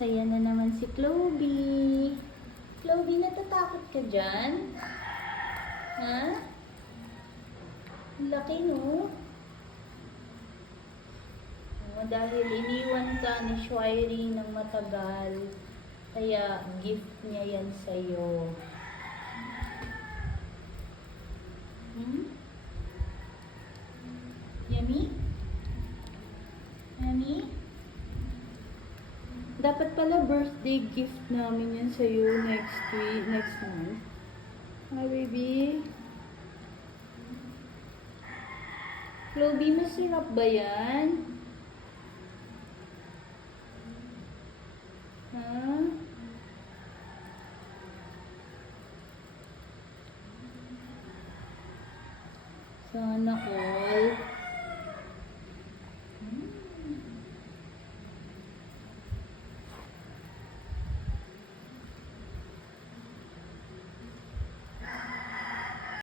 Saya na naman si Chloe. Chloe, natatakot ka dyan? Ha? Laki, no? Dahil iniwan ka ni Shwairy ng matagal, kaya gift niya yan sa'yo. Yummy? Yummy? Dapat pala birthday gift namin yan sa'yo next month. Hi, baby. Chloe, masarap ba yan? Ha? Sana all.